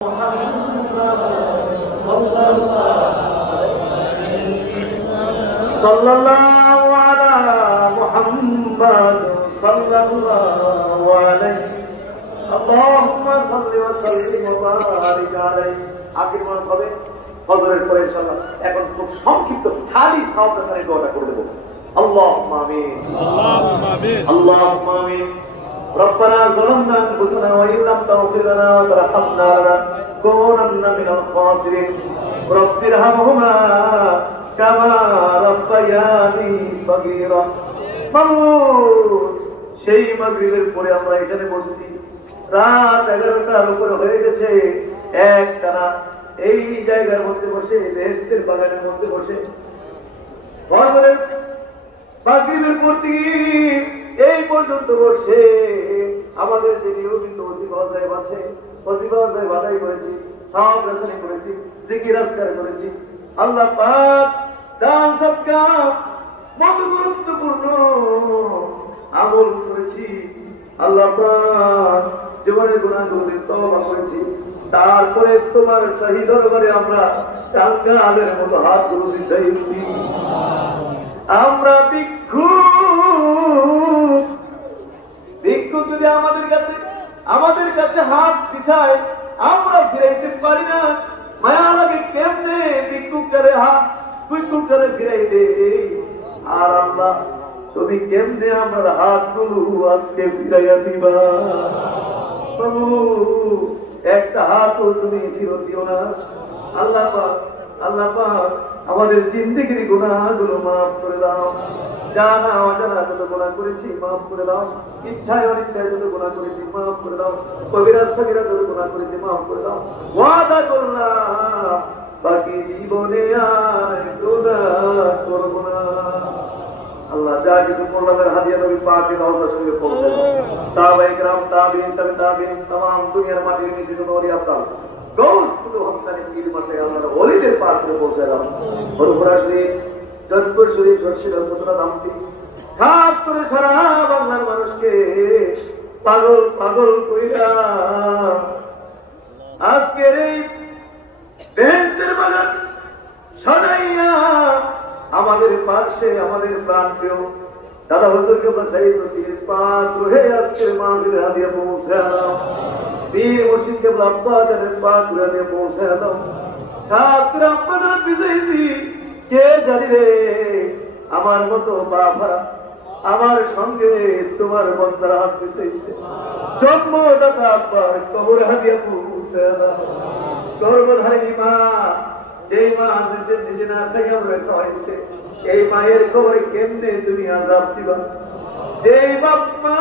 sallallahu ala Muhammad sallallahu alayhi Allahumma salli wa sallim wa barik alayhi আখির মান হবে ফজরের পরে ইনশাআল্লাহ। এখন খুব সংক্ষিপ্ত খালি সাওয়াব রাখার দোয়াটা করে দেব। আল্লাহুম্মা আমিন আল্লাহুম্মা আমিন আল্লাহুম্মা আমিন ربنا ظلمنا انفسنا وان لم تغفر لنا وترحمنا لنكونن من الخاسرين رب ارحمهما كما ربياني صغيرا মামুন সেই মাগরিবের পরে আমরা এখানে বসছি, রাত 11টার উপরে হয়ে গেছে। একটানা এই জায়গার মধ্যে বসে, বেহেশতের বাগানের মধ্যে বসে মাগরিবের পর থেকে এই পর্যন্ত বসে আমাদের যে নিয়মিত ওজিফা আছে, ওজিফা বাধাই করেছি, সাওয়াব রাসানি করেছি, জিকির আজকার করেছি। আল্লাহ পাক দান সদকা কত গুরুত্বপূর্ণ আমল করেছি। আল্লাহ পাক জীবনের গুনাহগুলো তওবা করেছি। তারপরে তোমার শাহী দরবারে আমরা টাঙ্গা আলের মতো হাত তুলে চাইছি। আমরা ভিক্ষুক যদি আমাদের কাছে হাত পিছায় আমরা ফিরাইতে পারি না। মায়া লাগে কেমনে ভিক্ষুকটারে হাত ভিক্ষুকটারে ফিরাই দে। আর আল্লাহ তুমি কেমনে আমার হাতগুলো আজকে ফিরাইয়া দিবা। একটা হাতও তুমি ফিরত দিও না। আল্লাহ পাক আল্লাহ পাক আমাদের জিন্দেগির গুনাহগুলো মাফ করে দাও। জানা অজানা যত গুনাহ করেছি মাফ করে দাও। ইচ্ছায় অনিচ্ছায় যত গুনাহ করেছি মাফ করে দাও। কবিরা সগীরা যত গুনাহ করেছি মাফ করে দাও। ওয়াদা করলাম বাকি জীবনে আর গুনাহ করব না। আল্লাহ যা কিছু করলামের হাদিয়া নবী পাকের রওজার সঙ্গে পৌঁছে দাও। সাহাবায়ে কেরাম, তাবিঈন, তাবিঈন, तमाम দুনিয়ার মাটির নিচে যত ওলি আব্দাল গৌস পুরো হকানি পীর মাসে আল্লাহর ওলিদের পাক করে পৌঁছে দাও। বরপুরা শরীফ, জয়পুর শরীফ, শর্ষিরা সতরা নামটি খাস করে সারা বাংলার মানুষকে পাগল পাগল কইরা আজকের এই বেহেশতের বাগান সাজাইয়া আমাদের পাশে আমাদের প্রান্তীয় দাদা হুজুরকে বসাই তো তিন পাঁচ রহে আজকের মাহফিল হাদিয়া পৌঁছে দাও। পীর মুর্শিদকে আব্বা জানের পাক হাদিয়া পৌঁছে দাও। খাস করে আব্বা জান বিজয়ী কে জানি রে আমার মতো বাবা আমার সঙ্গে তোমার বন্দার হাত পিছাইছে। জন্মদাতা আব্বার কবর হাদিয়া পৌঁছে দাও। গর্ভধারিণী মা, এই মা নিজে না খাইয়া রেখা হয়েছে, এই মায়ের কবরে কেমনে তুমি আযাব দিবা। যেই বাপ মা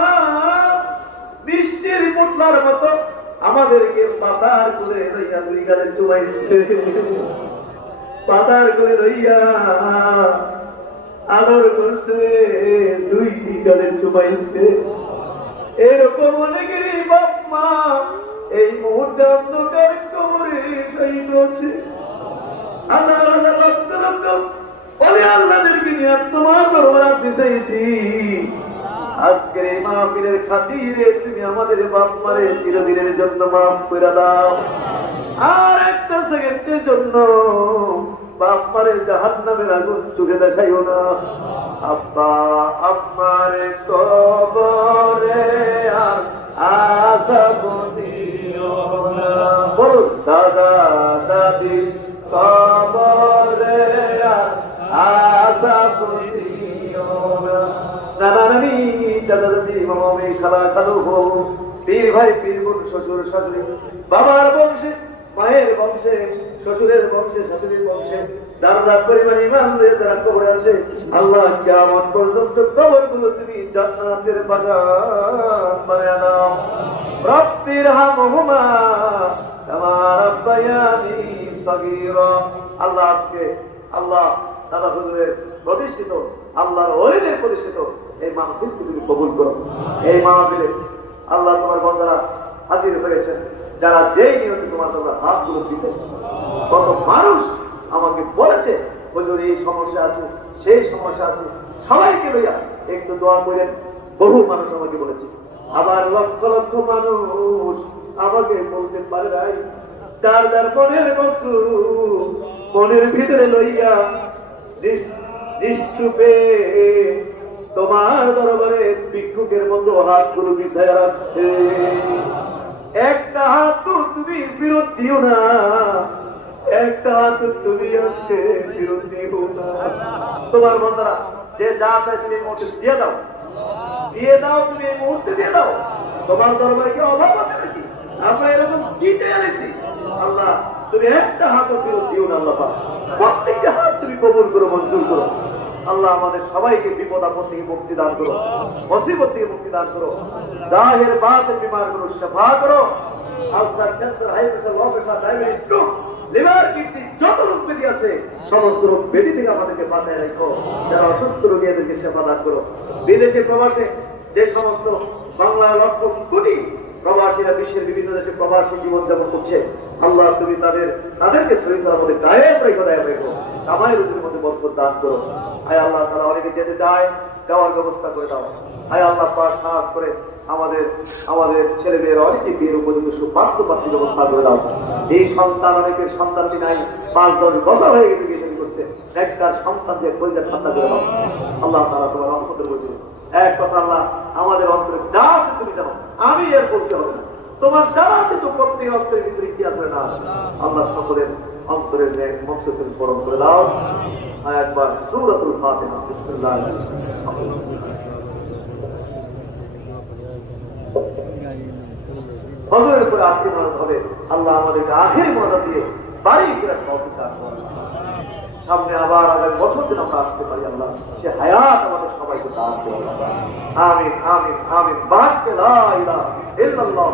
বৃষ্টির পুতলার মতো আমাদেরকে পাতার করে লইয়া দুই গালে চুমাইছে, পাতার করে লইয়া আদর করছে, দুই গালে চুমাইছে। এরকম অনেকেরই বাপ মা এই মুহূর্তে অন্ধকার কবরে শহীদ হচ্ছে। হাজার হাজার লক্ষ লক্ষ ওলি আল্লাহদেরকে নিয়ে তোমার দরবারে বিছাইছি। আজকের এই মাহফিলের খাতিরে তুমি আমাদের বাপ মারে চিরদিনের জন্য মাফ করে দাও। আর একটা সেকেন্ডের জন্য বাপ মারে জাহান্নামের আগুন চোখে দেখাইও না। আব্বা আম্মার কবরে আর আযাব দিও না। বলো দাদা দাদি কবরে আর আযাব দিও না। নানা নানি, চাচা চাচি, মামা মামি, খালা খালু, বউ, পীর ভাই, পীর বোন, শ্বশুর শাশুড়ি, বাবার বংশে, মায়ের বংশে, শ্বশুরের বংশে, শাশুড়ির বংশে যারা পরিমাণ ইমান দিয়ে যারা কবরে আছে, আল্লাহ কিয়ামত পর্যন্ত কবরগুলো তুমি জান্নাতের বাগান বানায়া দাও। রব্বির হামহুমা কামা রাব্বায়ানি সগীরা। আল্লাহ আজকে আল্লাহ দাদা হুজুরের প্রতিষ্ঠিত, আল্লাহর ওলিদের প্রতিষ্ঠিত এই মাহফিলকে তুমি কবুল করো। এই মাহফিলে আল্লাহ তোমার বান্দারা হাজির হয়েছেন, যারা যেই নিয়তে তোমার দাদা হাতগুলো দিয়েছে। কত মানুষ আমাকে বলেছে হুজুর এই সমস্যা আছে, সেই সমস্যা আছে, সবাইকে লইয়া একটু দোয়া করেন। বহু মানুষ আমাকে বলেছে। আবার লক্ষ লক্ষ মানুষ আমাকে বলতে পারে নাই যার যার মনের মকসুদ মনের ভিতরে লইয়া নিশ্চুপে তোমার দরবারে ভিক্ষুকের মতো হাতগুলো বিছায়া রাখছে। একটা হাত তুমি ফেরত দিও না, একটা হাত তুমি আজকে ফেরত দিও না। তোমার বন্ধুরা যে যা চাই তুমি এই মুহূর্তে দিয়ে দাও, দিয়ে দাও, তুমি এই মুহূর্তে দিয়ে দাও। তোমার দরবারে কি অভাব আছে নাকি? আমরা এরকম কি চাইছি? আল্লাহ তুমি একটা হাতও ফেরত দিও না। আল্লাহ প্রত্যেকটা হাত তুমি কবুল করো, মঞ্জুর করো। আল্লাহ আমাদের সবাইকে বিপদ আপদ থেকে মুক্তি দান করো, মুসিবত থেকে মুক্তি দান করো, জাহির বাতিন বিমার গুলো শিফা করো। Ulcer, cancer, high pressure, low pressure, diabetes, stroke, liver, kidney যত রোগ ব্যাধি আছে সমস্ত রোগ ব্যাধি থেকে আমাদেরকে বাঁচায় রাখো। যারা অসুস্থ রোগী এদেরকে সেবা দান করো। বিদেশে প্রবাসে যে সমস্ত বাংলার লক্ষ কোটি প্রবাসীরা বিশ্বের বিভিন্ন দেশে প্রবাসী জীবনযাপন করছে, আল্লাহ তুমি তাদেরকে সহি সালামতে কায়েম রেখো, দায়েম রেখো। কামাই রুজির মধ্যে বরকত দান করো। আয় আল্লাহ তাআলা অনেকে যেতে চায়, যাওয়ার ব্যবস্থা করে দাও। আয় আল্লাহ পাক খাস করে আমাদের ছেলে মেয়েরা অনেকে বিয়ের উপযুক্ত সুপাত্র পাত্রীর ব্যবস্থা করে দাও। এই সন্তান, অনেকের সন্তানটি নাই, 5-10 বছর হয়ে গেছে বিয়ে করছে, একটার সন্তান দিয়ে পরিবার ঠান্ডা করে দাও। আল্লাহ তাআলা তোমার রহমতের বলছি এক কথা, আল্লাহ আমাদের অন্তরে যা আছে তুমি জানো, আমি এর বলতে হবে না। তোমার যারা আছে তো প্রত্যেক অন্তরের ভিতরে কি আছে না, আল্লাহ সকলের অন্তরের মকসদ তুমি পূরণ করে দাও। একবার সূরাতুল ফাতিহা। বিসমিল্লাহির রহমানির রহিম। ফজরের পরে আখির মোনাজাত হবে। আল্লাহ আমাদেরকে আখির মোনাজাত দিয়ে বাড়ি ফেরার তৌফিক দান করুন। সামনে আবার আগামী বছর দিন আমরা আসতে পারি, আল্লাহ সে হায়াত আমাদের সবাইকে দান করুন। আমিন আমিন আমিন। বারাকাল্লাহু লা ইলাহা ইল্লাল্লাহ।